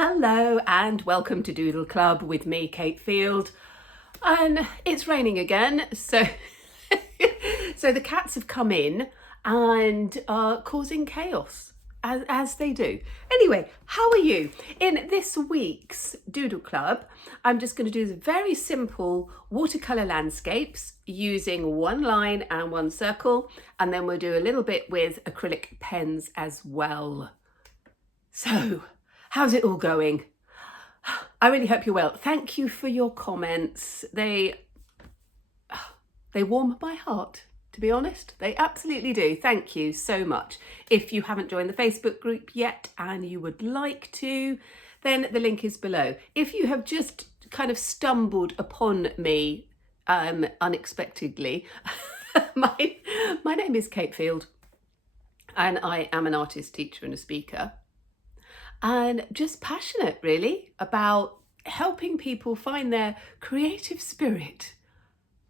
Hello and welcome to Doodle Club with me, Cate Field. And it's raining again, so so the cats have come in and are causing chaos, as they do. Anyway, how are you? In this week's Doodle Club, I'm just going to do very simple watercolour landscapes using one line and one circle, and then we'll do a little bit with acrylic pens as well. So, how's it all going? I really hope you're well. Thank you for your comments. They warm my heart, to be honest. They absolutely do. Thank you so much. If you haven't joined the Facebook group yet and you would like to, then the link is below. If you have just kind of stumbled upon me unexpectedly, my name is Cate Field and I am an artist, teacher and a speaker. And just passionate really about helping people find their creative spirit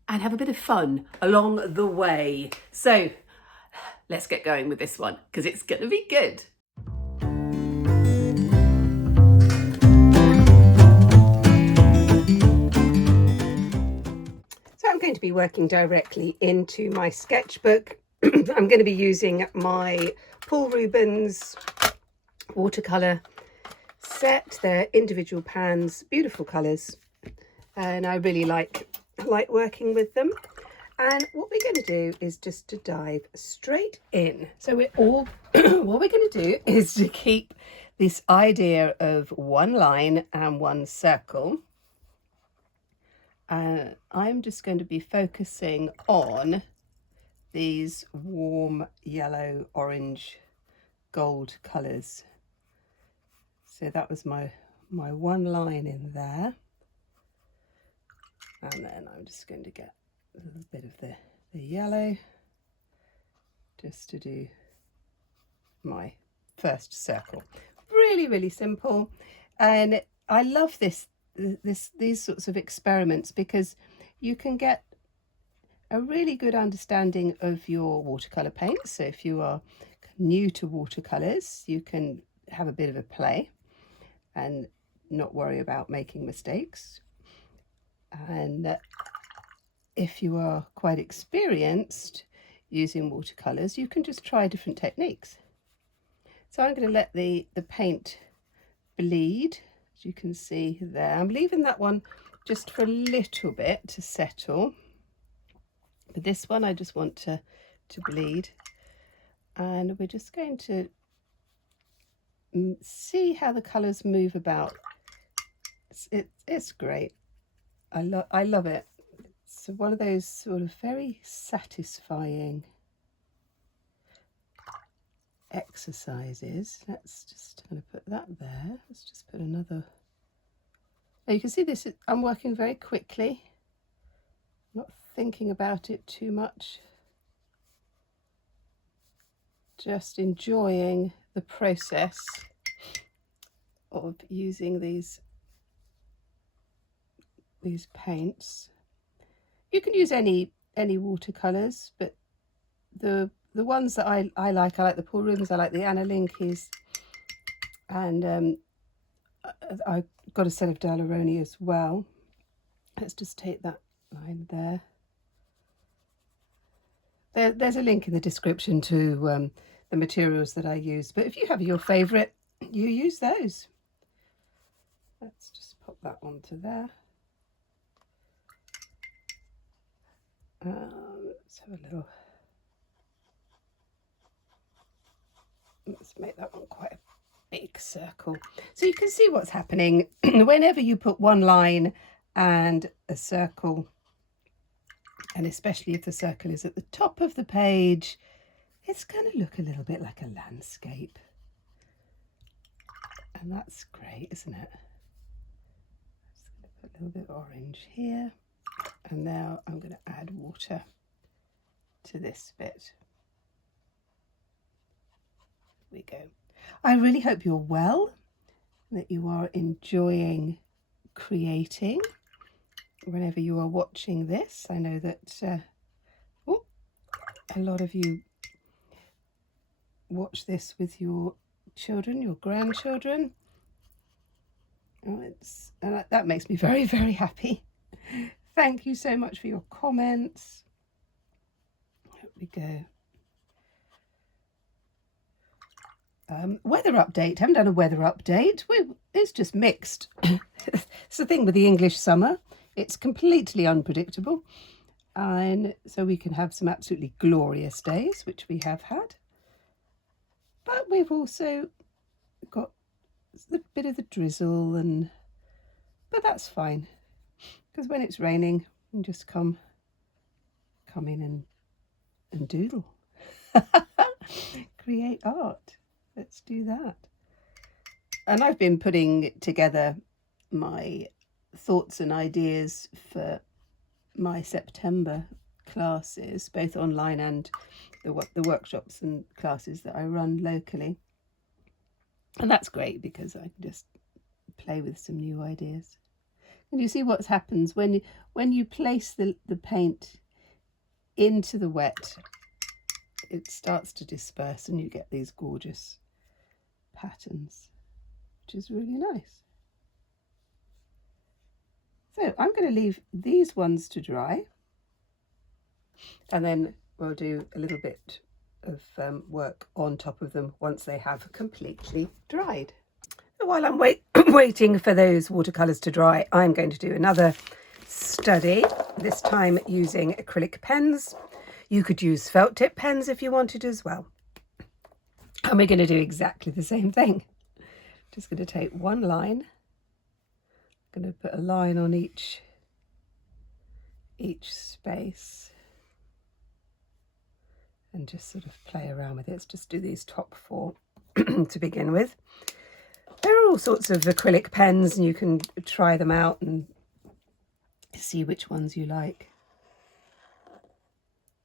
and have a bit of fun along the way. So let's get going with this one because it's going to be good. So I'm going to be working directly into my sketchbook. I'm going to be using my Paul Rubens watercolour set. They're individual pans, beautiful colours, and I really like working with them. And what we're going to do is just to dive straight in. So what we're going to do is to keep this idea of one line and one circle. I'm just going to be focusing on these warm yellow, orange, gold colours. So that was my one line in there. And then I'm just going to get a little bit of the yellow just to do my first circle. Really, really simple. And I love these sorts of experiments because you can get a really good understanding of your watercolour paints. So if you are new to watercolours, you can have a bit of a play and not worry about making mistakes. And if you are quite experienced using watercolours, you can just try different techniques. So I'm going to let the paint bleed, as you can see there. I'm leaving that one just for a little bit to settle. But this one I just want to bleed. And we're just going to see how the colours move about. It's great. I love it. It's one of those sort of very satisfying exercises. Let's just kind of put that there. Let's just put another. Now you can see this. I'm working very quickly, not thinking about it too much. Just enjoying the process of using these paints. You can use any watercolors, but the ones that I like the Paul Rubens, I like the analogous, and I've got a set of Daleroni as well. Let's just take that line there. There's a link in the description to the materials that I use, but if you have your favourite, you use those. Let's just pop that onto there. Let's have a little. Let's make that one quite a big circle. So you can see what's happening whenever you put one line and a circle, and especially if the circle is at the top of the page, it's going to look a little bit like a landscape. And that's great, isn't it? Just going to put a little bit of orange here. And now I'm going to add water to this bit. There we go. I really hope you're well, that you are enjoying creating whenever you are watching this. I know that a lot of you watch this with your children, your grandchildren. Oh, and that makes me very, very happy. Thank you so much for your comments. Here we go. Weather update. Haven't done a weather update. It's just mixed. It's the thing with the English summer. It's completely unpredictable. And so we can have some absolutely glorious days, which we have had. But we've also got a bit of the drizzle, but that's fine. Because when it's raining, you can just come in and doodle. Create art. Let's do that. And I've been putting together my thoughts and ideas for my September classes, both online and the workshops and classes that I run locally. And that's great because I can just play with some new ideas. And you see what happens when you place the paint into the wet, it starts to disperse and you get these gorgeous patterns, which is really nice. So I'm going to leave these ones to dry, and then we'll do a little bit of work on top of them once they have completely dried. So while I'm waiting for those watercolours to dry, I'm going to do another study, this time using acrylic pens. You could use felt tip pens if you wanted as well. And we're going to do exactly the same thing. Just going to take one line. I'm going to put a line on each space and just sort of play around with it. Let's just do these top four to begin with. There are all sorts of acrylic pens and you can try them out and see which ones you like.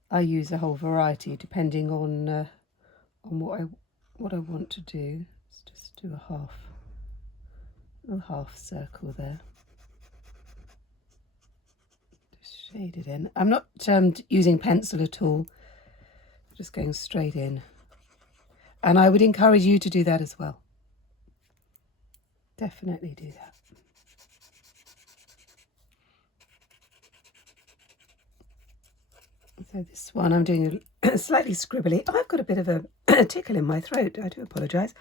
I use a whole variety depending on what I want to do. Let's just do a little half circle there. Just shade it in. I'm not using pencil at all. Just going straight in. And I would encourage you to do that as well. Definitely do that. So this one I'm doing a slightly scribbly. Oh, I've got a bit of a tickle in my throat. I do apologise.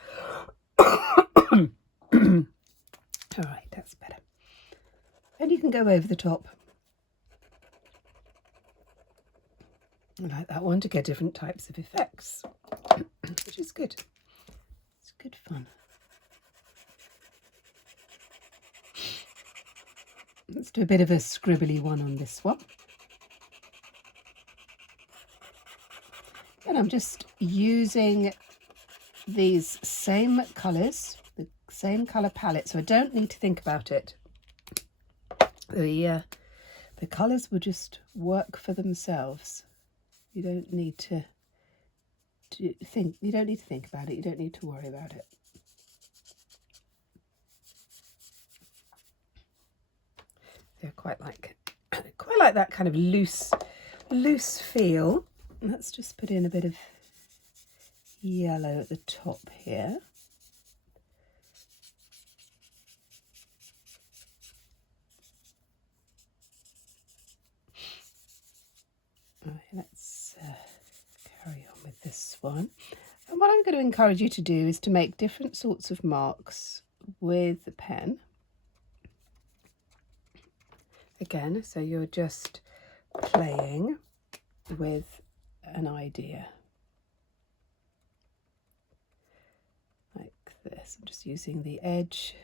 All right, that's better. And you can go over the top. I like that one to get different types of effects, which is good. It's good fun. Let's do a bit of a scribbly one on this one. And I'm just using these same colours, the same colour palette, so I don't need to think about it. The colours will just work for themselves. You don't need to think. You don't need to think about it. You don't need to worry about it. I quite like that kind of loose feel. Let's just put in a bit of yellow at the top here. All right, let's carry on with this one. And what I'm going to encourage you to do is to make different sorts of marks with the pen. Again, so you're just playing with an idea. Like this. I'm just using the edge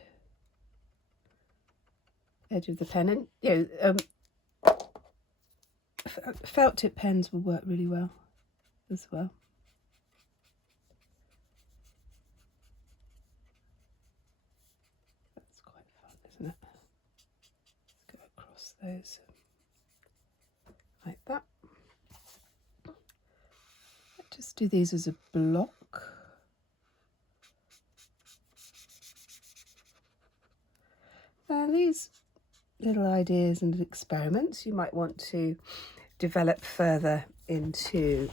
of the pen, and you know, felt tip pens will work really well as well. That's quite fun, isn't it? Let's go across those like that. Just do these as a block. And these little ideas and experiments you might want to develop further into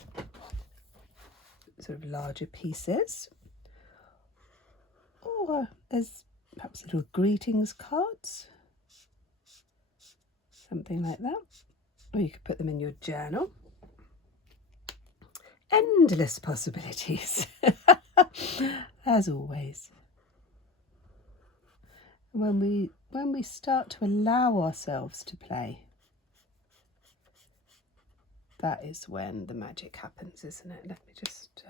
sort of larger pieces, or as perhaps little greetings cards, something like that. Or you could put them in your journal. Endless possibilities, as always. When we start to allow ourselves to play, that is when the magic happens, isn't it? Let me just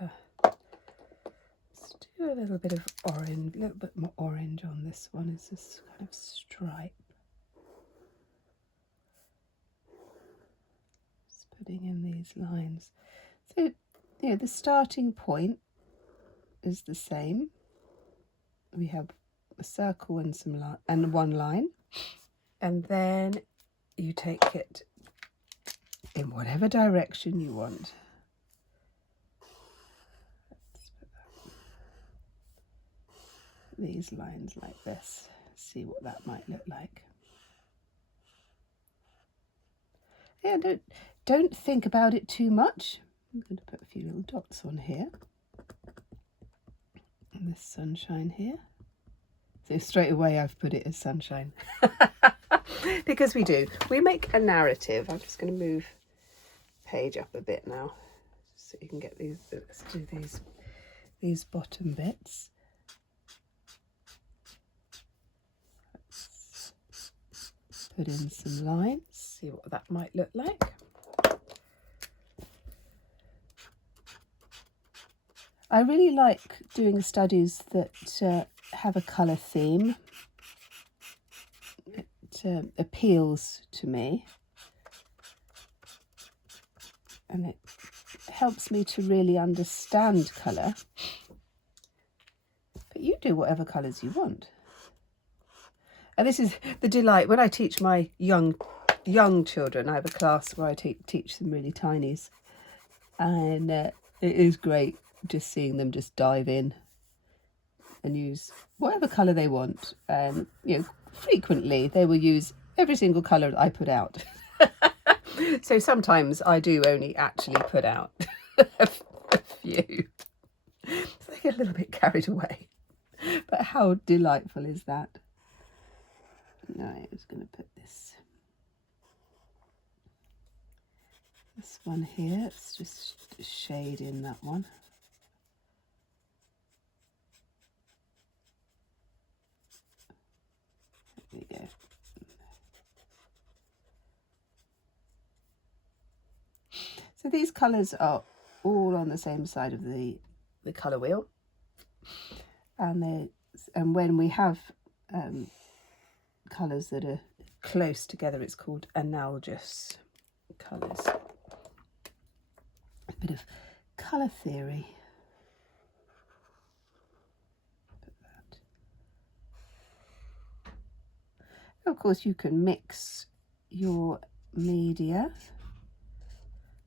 let's do a little bit of orange, a little bit more orange on this one. Is this kind of stripe? Just putting in these lines. So, you know, the starting point is the same. We have a circle and and one line, and then you take it in whatever direction you want. Let's put these lines like this. See what that might look like. Yeah, don't think about it too much. I'm going to put a few little dots on here. And this sunshine here. So straight away I've put it as sunshine. Because we do. We make a narrative. I'm just going to move the page up a bit now, so you can get these. Let's do these bottom bits. Let's put in some lines, see what that might look like. I really like doing studies that have a colour theme. It appeals to me, and it helps me to really understand colour. But you do whatever colours you want. And this is the delight when I teach my young children. I have a class where I teach them really tinies, and it is great just seeing them just dive in and use whatever colour they want. And you know, frequently they will use every single colour I put out. So sometimes I do only actually put out a few. So they get a little bit carried away. But how delightful is that? Now I was going to put this one here. Let's just shade in that one. There we go. So these colours are all on the same side of the colour wheel, and when we have colours that are close together, it's called analogous colours. A bit of colour theory. Put that. Of course, you can mix your media,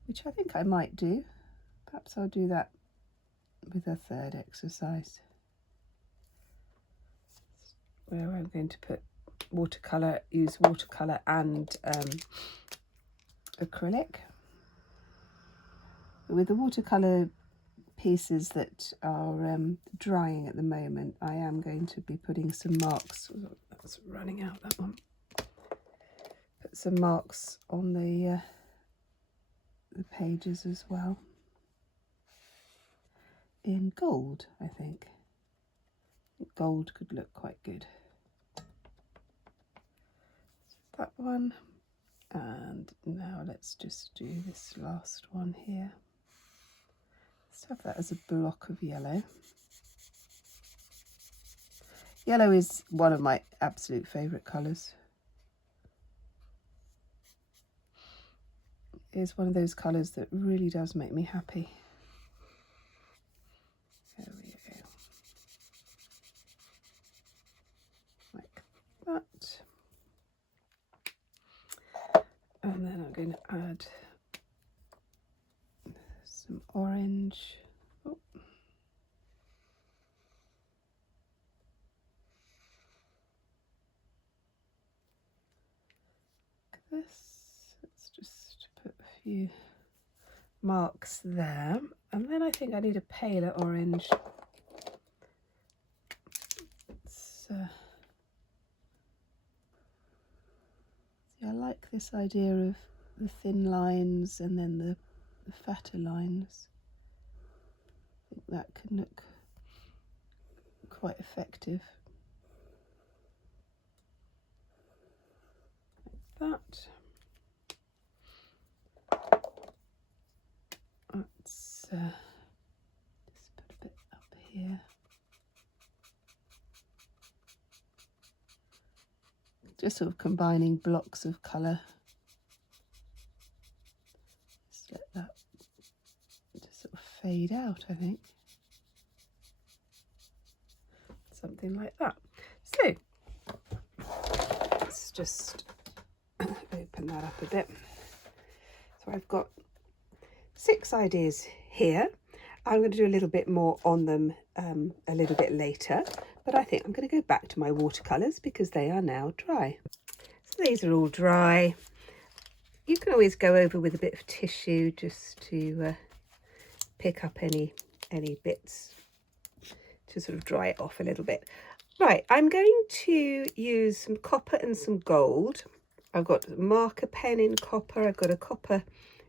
which I think I might do. Perhaps I'll do that with a third exercise, where I'm going to put watercolour, use watercolour and acrylic. With the watercolour pieces that are drying at the moment, I am going to be putting some marks. That's running out, that one. Put some marks on the pages as well, in gold. I think gold could look quite good. That one, and now let's just do this last one here. Let's have that as a block of yellow. Yellow is one of my absolute favourite colours. It's one of those colours that really does make me happy. There we go. Like that. And then I'm going to add some orange. Oh. Like this. Let's just put a few marks there. And then I think I need a paler orange. Let's like this idea of the thin lines and then the fatter lines. I think that can look quite effective. Like that. Let's just put a bit up here. Just sort of combining blocks of colour. Just let that just sort of fade out, I think. Something like that. So let's just open that up a bit. So I've got 6 ideas here. I'm going to do a little bit more on them a little bit later, but I think I'm going to go back to my watercolours because they are now dry. So these are all dry. You can always go over with a bit of tissue just to pick up any bits to sort of dry it off a little bit. Right, I'm going to use some copper and some gold. I've got a marker pen in copper, I've got a copper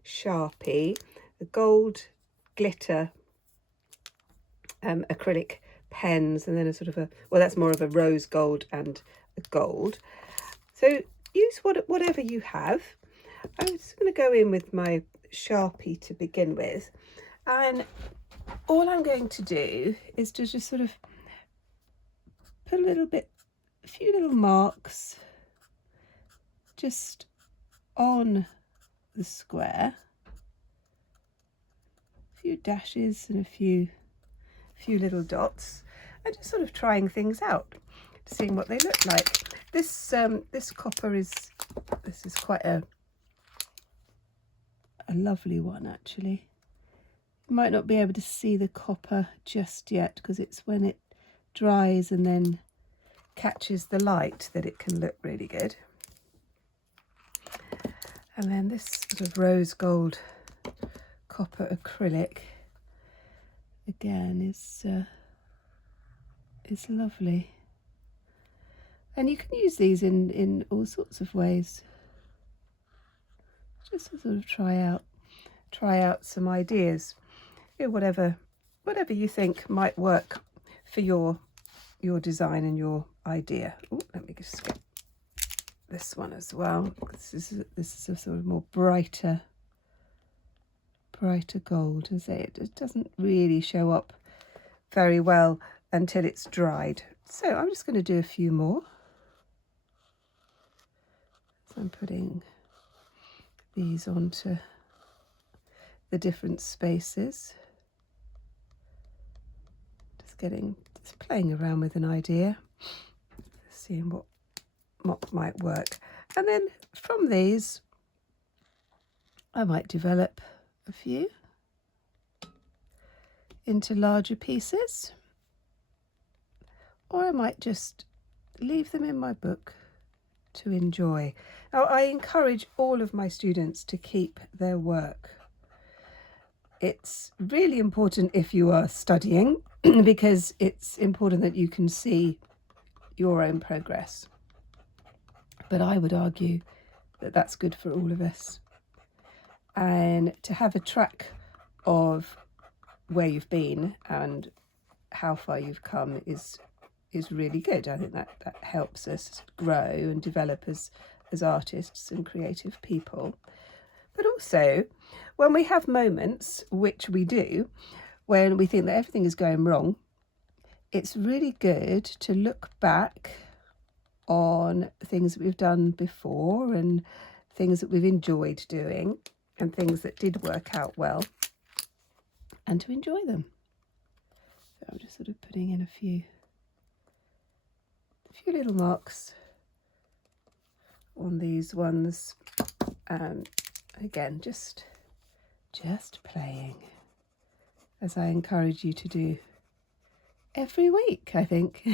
Sharpie, a gold glitter acrylic pens, and then a sort of well, that's more of a rose gold and a gold. So use whatever you have. I'm just going to go in with my Sharpie to begin with, and all I'm going to do is to just sort of put a few little marks just on the square, a few dashes and a few little dots, and just sort of trying things out, seeing what they look like. This copper is quite a lovely one actually. You might not be able to see the copper just yet because it's when it dries and then catches the light that it can look really good. And then this sort of rose gold copper acrylic again is lovely, and you can use these in all sorts of ways, just to sort of try out some ideas. You know, whatever you think might work for your design and your idea. Oh, let me just get this one as well. This is a sort of more brighter gold. As I say, it doesn't really show up very well until it's dried. So I'm just going to do a few more. So I'm putting these onto the different spaces. Just playing around with an idea, seeing what might work. And then from these, I might develop a few into larger pieces, or I might just leave them in my book to enjoy. Now, I encourage all of my students to keep their work. It's really important if you are studying because it's important that you can see your own progress. But I would argue that that's good for all of us. And to have a track of where you've been and how far you've come is really good. I think that helps us grow and develop as artists and creative people. But also, when we have moments, which we do, when we think that everything is going wrong, it's really good to look back on things that we've done before and things that we've enjoyed doing and things that did work out well, and to enjoy them. So I'm just sort of putting in a few little marks on these ones. Again, just playing, as I encourage you to do every week, I think.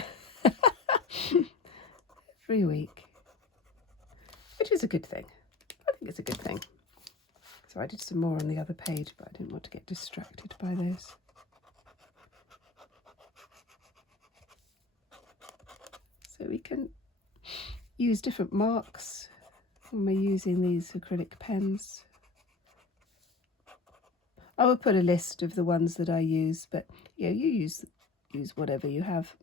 Every week, which is a good thing. I think it's a good thing. So I did some more on the other page, but I didn't want to get distracted by those. So we can use different marks Am I using these acrylic pens? I will put a list of the ones that I use, but yeah, you use whatever you have.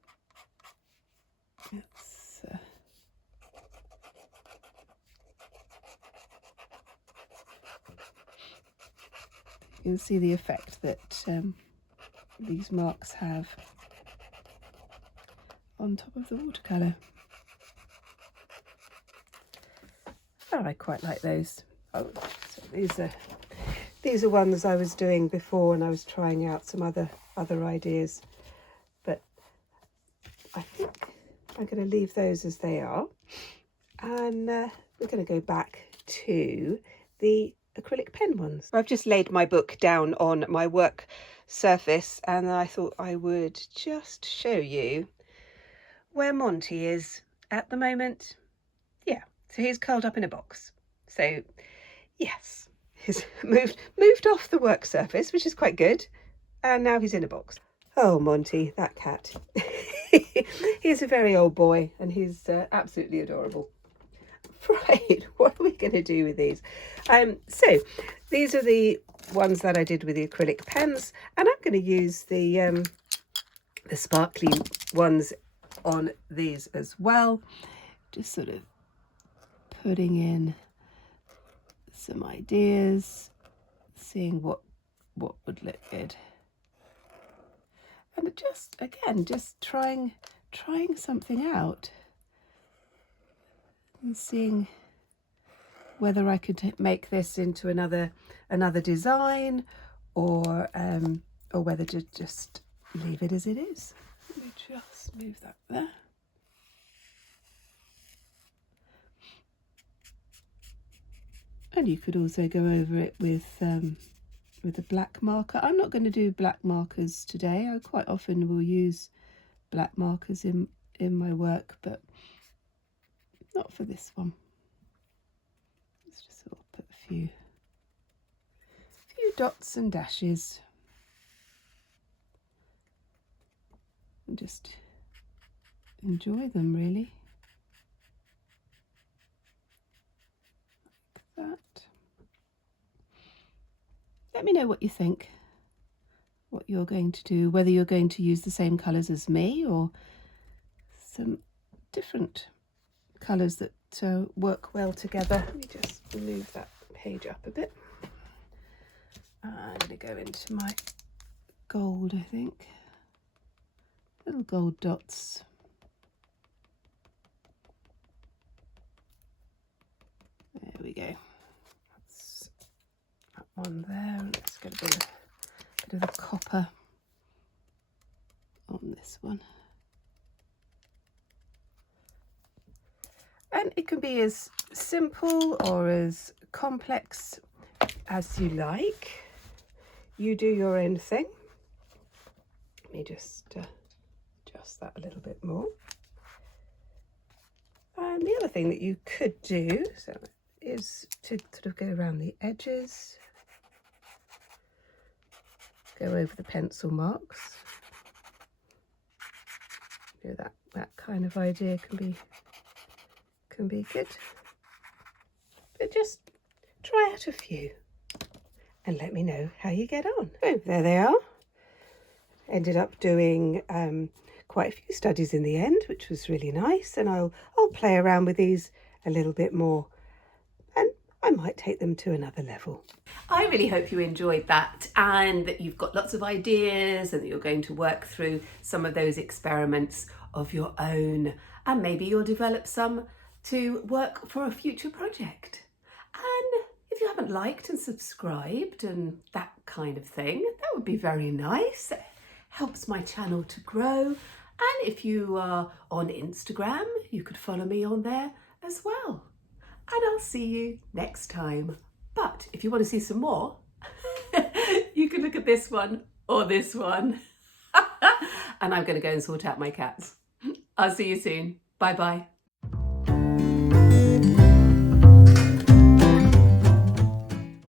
It's, you can see the effect that these marks have on top of the watercolour. Oh, I quite like those. Oh, so these are ones I was doing before, and I was trying out some other ideas, but I think I'm going to leave those as they are, and we're going to go back to the acrylic pen ones. I've just laid my book down on my work surface, and I thought I would just show you where Monty is at the moment. Yeah, so he's curled up in a box. So yes, he's moved off the work surface, which is quite good, and now he's in a box. Oh, Monty, that cat. He's a very old boy, and he's absolutely adorable. Right, what are we going to do with these? So these are the ones that I did with the acrylic pens, and I'm going to use the sparkly ones on these as well. Just sort of putting in some ideas, seeing what would look good, and just again just trying something out and seeing whether I could make this into another design, or whether to just leave it as it is. Let me just move that there. And you could also go over it with a black marker. I'm not going to do black markers today. I quite often will use black markers in my work, but not for this one. Let's just sort of put a few dots and dashes, and just enjoy them really. Like that. Let me know what you think, what you're going to do, whether you're going to use the same colours as me or some different colours that work well together. Let me just move that page up a bit. I'm going to go into my gold, I think. Little gold dots. There we go. That's that one there. Let's get a bit of the copper on this one. And it can be as simple or as complex as you like. You do your own thing. Let me just adjust that a little bit more. And the other thing that you could do is to sort of go around the edges, go over the pencil marks. You know, that kind of idea can be good. But just try out a few and let me know how you get on. So there they are. Ended up doing quite a few studies in the end, which was really nice, and I'll play around with these a little bit more, and I might take them to another level. I really hope you enjoyed that, and that you've got lots of ideas, and that you're going to work through some of those experiments of your own, and maybe you'll develop some to work for a future project. And if you haven't liked and subscribed and that kind of thing, that would be very nice. It helps my channel to grow. And if you are on Instagram, you could follow me on there as well. And I'll see you next time. But if you want to see some more, you can look at this one or this one. And I'm going to go and sort out my cats. I'll see you soon. Bye bye.